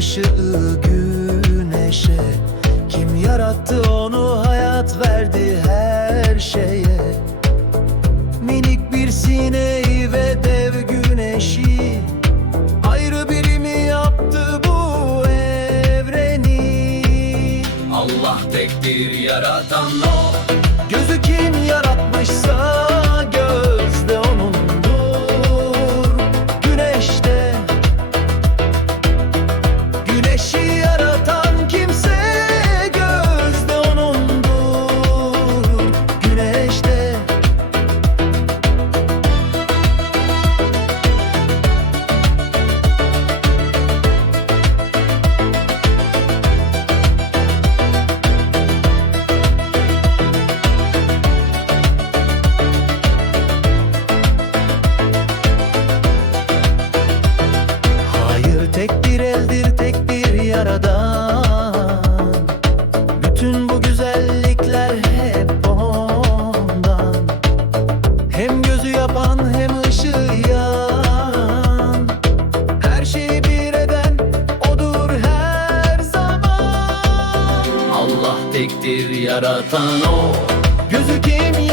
ışığı güneşe. Kim yarattı onu? Hayat verdi her şeye. Minik bir sineği ve dev güneşi. Ayrı birimi yaptı bu evreni. Allah tektir yaratan o. tek bir eldir tek bir yaradan. Bütün bu güzellikler hep ondan. Hem gözü yapan hem ışığı yan Her şeyi bir eden odur her zaman. Allah tektir yaratan o. Gözü kim